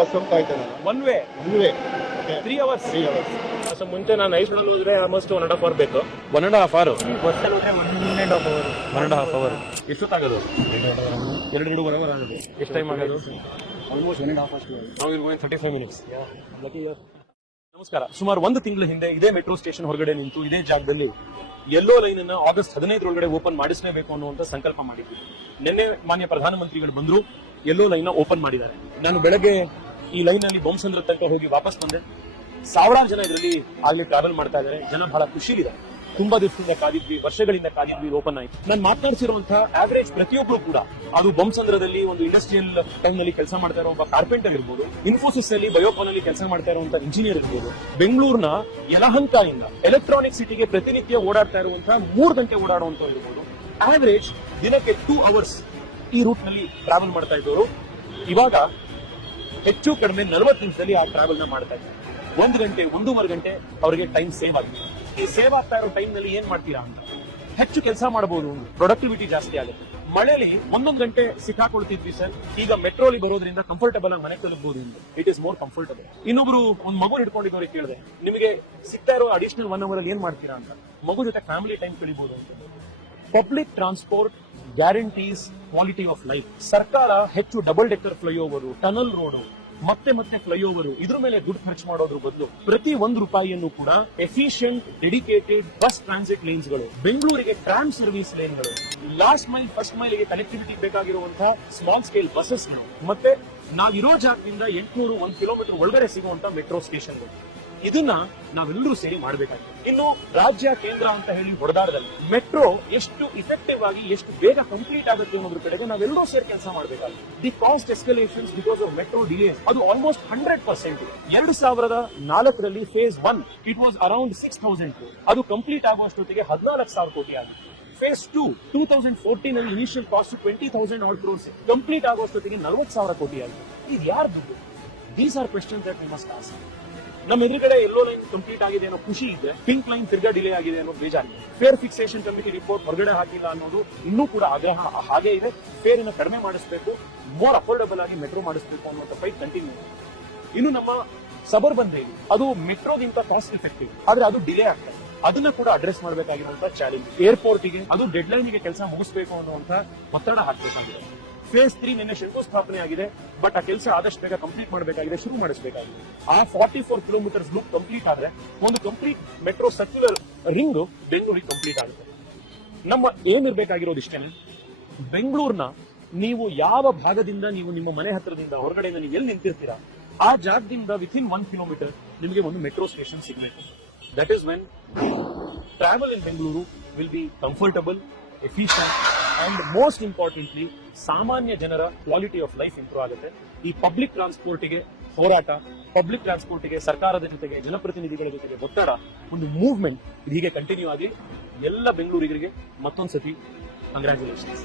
Bus ಹೋಗ್ತಾ ಇದ್ದಾರೆ. One way 3 hours. ಮುಂಚೆ ನಾನು ಐಸ್ನಲ್ಲಿ ಹೋದ್ರೆ ಆಲ್ಮೋಸ್ಟ್ 1.5 hour ಬೇಕು. 1.5 hour. ಬಸ್ಸಲ್ಲಿ ಹೋದ್ರೆ 1.5 hour. ಎಷ್ಟೊತ್ತಾಗೋದು? 2.5 hour ಆಗೋದು. ಎಷ್ಟು ಟೈಮ್ ಆಗೋದು? Almost 1.5 hours. Now we're going 35 minutes. ನಮಸ್ಕಾರ. ಸುಮಾರು 1 ತಿಂಗಳ ಹಿಂದೆ ಇದೇ ಮೆಟ್ರೋ ಸ್ಟೇಷನ್ ಹೊರಗಡೆ ನಿಂತು ಇದೇ ಜಾಗದಲ್ಲಿ ಯೆಲ್ಲೋ ಲೈನ್ ಅನ್ನ ಆಗಸ್ಟ್ 15 ಓಪನ್ ಮಾಡಿಸಲೇಬೇಕು ಅನ್ನುವಂತ ಸಂಕಲ್ಪ ಮಾಡಿದ್ವಿ. ನಿನ್ನೆ ಮಾನ್ಯ ಪ್ರಧಾನಮಂತ್ರಿಗಳು ಬಂದ್ರು, ಯೆಲ್ಲೋ ಲೈನ್ ಓಪನ್ ಮಾಡಿದ್ದಾರೆ. ನಾನು ಬೆಳಗ್ಗೆ ಈ ಲೈನ್ ಅಲ್ಲಿ ಬೊಮ್ಮಸಂದ್ರ ತನಕ ಹೋಗಿ ವಾಪಸ್ ಬಂದೆ. ಸಾವಿರಾರು ಜನ ಇದರಲ್ಲಿ ಆಗ್ಲೇ ಟ್ರಾವೆಲ್ ಮಾಡ್ತಾ ಇದ್ದಾರೆ. ಜನ ಬಹಳ ಖುಷಿಲಿದೆ. ತುಂಬಾ ದಿವಸದಿಂದ ಕಾದಿದ್ವಿ, ವರ್ಷಗಳಿಂದ ಕಾದಿದ್ವಿ, ಓಪನ್ ಆಯ್ತು. ನಾನು ಮಾತನಾಡಿಸಿರುವಂತಹ ಆವರೇಜ್ ಪ್ರತಿಯೊಬ್ಬರು ಕೂಡ, ಅದು ಬೊಮ್ಮಸಂದ್ರದಲ್ಲಿ ಒಂದು ಇಂಡಸ್ಟ್ರಿಯಲ್ ಟೌನ್ ನಲ್ಲಿ ಕೆಲಸ ಮಾಡ್ತಾ ಇರೋ ಒಬ್ಬ ಕಾರ್ಪೆಂಟರ್ ಇರ್ಬೋದು, ಇನ್ಫೋಸಿಸ್ ಅಲ್ಲಿ ಬಯೋಕಾನ್ ಅಲ್ಲಿ ಕೆಲಸ ಮಾಡ್ತಾ ಇರುವಂತಹ ಇಂಜಿನಿಯರ್ ಇರ್ಬೋದು, ಬೆಂಗಳೂರಿನ ಯಲಹಂಕದಿಂದ ಎಲೆಕ್ಟ್ರಾನಿಕ್ ಸಿಟಿಗೆ ಪ್ರತಿನಿತ್ಯ ಓಡಾಡ್ತಾ ಇರುವಂತಹ 3 ಗಂಟೆ ಓಡಾಡುವಂತ ಇರ್ಬೋದು, ಆವರೇಜ್ ದಿನಕ್ಕೆ 2 hours ಈ ರೂಟ್ ನಲ್ಲಿ ಟ್ರಾವೆಲ್ ಮಾಡ್ತಾ ಇದ್ದವರು ಇವಾಗ ಹೆಚ್ಚು ಕಡಿಮೆ 40 ನಿಮಿಷದಲ್ಲಿ ಆ ಟ್ರಾವೆಲ್ ನ ಮಾಡ್ತಾ ಇದ್ದಾರೆ. 1 ಗಂಟೆ 1.5 ಗಂಟೆ ಅವರಿಗೆ ಟೈಮ್ ಸೇವ್ ಆಗಿದೆ. ಈ ಸೇವ್ ಆಗ್ತಾ ಇರೋ ಟೈಮ್ ನಲ್ಲಿ ಏನ್ ಮಾಡ್ತೀರಾ ಅಂತ ಹೆಚ್ಚು ಕೆಲಸ ಮಾಡಬಹುದು, ಪ್ರೊಡಕ್ಟಿವಿಟಿ ಜಾಸ್ತಿ ಆಗುತ್ತೆ. ಮಳೆಯಲ್ಲಿ 1 ಗಂಟೆ ಸಿಕ್ಕಾಕೊಳ್ತಿದ್ವಿ ಸರ್, ಈಗ ಮೆಟ್ರೋಲಿ ಬರೋದ್ರಿಂದ ಕಂಫರ್ಟಬಲ್ ಆಗಿ ಮನೆ ತಲುಪಬಹುದು. It is more comfortable. ಇನ್ನೊಬ್ರು ಒಂದು ಮಗು ಹಿಡ್ಕೊಂಡಿದ್ದವ್ರಿಗೆ ಕೇಳಿದೆ, ನಿಮಗೆ ಸಿಗ್ತಾ ಇರೋ ಅಡಿಷನಲ್ 1 hour ಅಲ್ಲಿ ಏನ್ ಮಾಡ್ತೀರಾ ಅಂತ. ಮಗು ಜೊತೆ ಫ್ಯಾಮಿಲಿ ಟೈಮ್ ಕಳಿಬಹುದು ಅಂತ. Public transport guarantees quality of life. ಸರ್ಕಾರ ಹೆಚ್ಚು double decker flyover, tunnel road, ಮತ್ತೆ ಫ್ಲೈಓವರ್ ಇದ್ರ ಮೇಲೆ ದುಡ್ಡು ಖರ್ಚು ಮಾಡೋದ್ರ ಬದಲು ಪ್ರತಿ 1 ರೂಪಾಯಿಯನ್ನು ಕೂಡ ಎಫಿಷಿಯಂಟ್ ಡೆಡಿಕೇಟೆಡ್ ಬಸ್ ಟ್ರಾನ್ಸಿಟ್ ಲೈನ್ಸ್ಗಳು, ಬೆಂಗಳೂರಿಗೆ ಟ್ರಾಮ್ ಸರ್ವಿಸ್ ಲೈನ್ಗಳು, ಲಾಸ್ಟ್ ಮೈಲ್ ಫಸ್ಟ್ ಮೈಲ್ಗೆ ಕನೆಕ್ಟಿವಿಟಿ ಬೇಕಾಗಿರುವಂತಹ ಸ್ಮಾಲ್ ಸ್ಕೇಲ್ ಬಸ್ಸಸ್ಗಳು, ಮತ್ತೆ ನಾವಿರೋ ಜಾಗದಿಂದ 800 1 ಕಿಲೋಮೀಟರ್ ಒಳಗಡೆ ಸಿಗುವಂತಹ ಮೆಟ್ರೋ ಸ್ಟೇಷನ್ಗಳು. ಇದನ್ನ ನಾವೆಲ್ಲರೂ ಸೇರಿ ಮಾಡಬೇಕಾಗಿದೆ. ಇನ್ನು ರಾಜ್ಯ ಕೇಂದ್ರ ಅಂತ ಹೇಳಿ ಹೊಡೆದಾಡದಲ್ಲಿ ಮೆಟ್ರೋ ಎಷ್ಟು ಇಫೆಕ್ಟಿವ್ ಆಗಿ ಎಷ್ಟು ಬೇಗ ಕಂಪ್ಲೀಟ್ ಆಗುತ್ತೆ ಅನ್ನೋದ್ರ ಕಡೆಗೆ ನಾವೆಲ್ಲರೂ ಸೇರಿ ಕೆಲಸ ಮಾಡಬೇಕಾಗಿದೆ. The cost escalations because of metro delays ಅದು ಆಲ್ಮೋಸ್ಟ್ 100%. 2004ರಲ್ಲಿ phase 1 it was around 6,000 crore. ಅದು ಕಂಪ್ಲೀಟ್ ಆಗುವಷ್ಟೊತ್ತಿಗೆ 14,000 ಕೋಟಿ ಆಗಿದೆ. ಫೇಸ್ 2 2014 ನಲ್ಲಿ ಇನಿಷಿಯಲ್ ಕಾಸ್ಟ್ 20,000 crores ಕಂಪ್ಲೀಟ್ ಆಗುವಷ್ಟೊತ್ತಿಗೆ 40,000 ಕೋಟಿ ಆಗಿದೆ. ಇದು ಯಾರು ದುಡ್ಡು? These are questions that we must ask. ನಮ್ಮ ಎದುರುಗಡೆ ಯೆಲ್ಲೋ ಲೈನ್ ಕಂಪ್ಲೀಟ್ ಆಗಿದೆ ಅನ್ನೋ ಖುಷಿ ಇದೆ, ಪಿಂಕ್ ಲೈನ್ ತಿರ್ಗಾ ಡಿಲೇ ಆಗಿದೆ ಅನ್ನೋ ಬೇಜಾರಿದೆ. ಫೇರ್ ಫಿಕ್ಸೇಷನ್ ಕಮಿಟಿ ರಿಪೋರ್ಟ್ ಹೊರಗಡೆ ಹಾಕಿಲ್ಲ ಅನ್ನೋದು ಇನ್ನೂ ಕೂಡ ಆಗ್ರಹ ಹಾಗೆ ಇದೆ. ಫೇರ್ ಅನ್ನು ಕಡಿಮೆ ಮಾಡಿಸಬೇಕು, ಮೋರ್ ಅಫೋರ್ಡಬಲ್ ಆಗಿ ಮೆಟ್ರೋ ಮಾಡಿಸಬೇಕು ಅನ್ನೋ ಫೈಟ್ ಕಂಟಿನ್ಯೂ ಇದೆ. ಇನ್ನು ನಮ್ಮ ಸಬರ್ಬನ್ ರೈಲು ಅದು ಮೆಟ್ರೋಗಿಂತ ಕಾಸ್ಟ್ ಎಫೆಕ್ಟಿವ್, ಆದ್ರೆ ಅದು ಡಿಲೇ ಆಗ್ತದೆ. ಅದನ್ನ ಕೂಡ ಅಡ್ರೆಸ್ ಮಾಡಬೇಕಾಗಿರುವಂತಹ ಚಾಲೆಂಜ್. ಏರ್ಪೋರ್ಟ್ಗೆ ಅದು ಡೆಡ್ ಲೈನ್ಗೆ ಕೆಲಸ ಮುಗಿಸಬೇಕು ಅನ್ನುವಂತ ಒತ್ತಡ ಹಾಕಬೇಕಾಗಿದೆ. ಫೇಸ್ 3 ನಿನ್ನೆ ಶಂಕುಸ್ಥಾಪನೆ ಆಗಿದೆ, ಬಟ್ ಆ ಕೆಲಸ ಆದಷ್ಟು ಬೇಗ ಕಂಪ್ಲೀಟ್ ಮಾಡಬೇಕಾಗಿದೆ, ಶುರು ಮಾಡಿಸಬೇಕಾಗಿದೆ. ಆ 44 ಕಿಲೋಮೀಟರ್ಸ್ ಲೂಪ್ ಕಂಪ್ಲೀಟ್ ಆದ್ರೆ ಒಂದು ಕಂಪ್ಲೀಟ್ ಮೆಟ್ರೋ ಸರ್ಕ್ಯುಲರ್ ರಿಂಗ್ ಬೆಂಗಳೂರಿಗೆ ಕಂಪ್ಲೀಟ್ ಆಗುತ್ತೆ. ನಮ್ಮ ಏನಿರ್ಬೇಕಾಗಿರೋದು ಇಷ್ಟೇ, ಬೆಂಗಳೂರಿನ ನೀವು ಯಾವ ಭಾಗದಿಂದ ನೀವು ನಿಮ್ಮ ಮನೆ ಹತ್ರದಿಂದ ಹೊರಗಡೆಯಿಂದ ನೀವು ಎಲ್ಲಿ ನಿಂತಿರ್ತೀರಾ ಆ ಜಾಗದಿಂದ ವಿಥಿನ್ 1 ಕಿಲೋಮೀಟರ್ ನಿಮಗೆ ಒಂದು ಮೆಟ್ರೋ ಸ್ಟೇಷನ್ ಸಿಗಬೇಕು. That is when travel in Bengaluru will be comfortable, efficient and most importantly ಸಾಮಾನ್ಯ ಜನರ ಕ್ವಾಲಿಟಿ ಆಫ್ ಲೈಫ್ ಇಂಪ್ರೂವ್ ಆಗುತ್ತೆ. ಈ ಪಬ್ಲಿಕ್ ಟ್ರಾನ್ಸ್ಪೋರ್ಟ್ಗೆ ಹೋರಾಟ, ಪಬ್ಲಿಕ್ ಟ್ರಾನ್ಸ್ಪೋರ್ಟ್ಗೆ ಸರ್ಕಾರದ ಜೊತೆಗೆ ಜನಪ್ರತಿನಿಧಿಗಳ ಜೊತೆಗೆ ಒತ್ತಡ, ಒಂದು ಮೂವ್ಮೆಂಟ್ ಹೀಗೆ ಕಂಟಿನ್ಯೂ ಆಗಿ ಎಲ್ಲ ಬೆಂಗಳೂರಿಗರಿಗೆ ಮತ್ತೊಂದ್ಸತಿ ಕಂಗ್ರ್ಯಾಚುಲೇಷನ್ಸ್.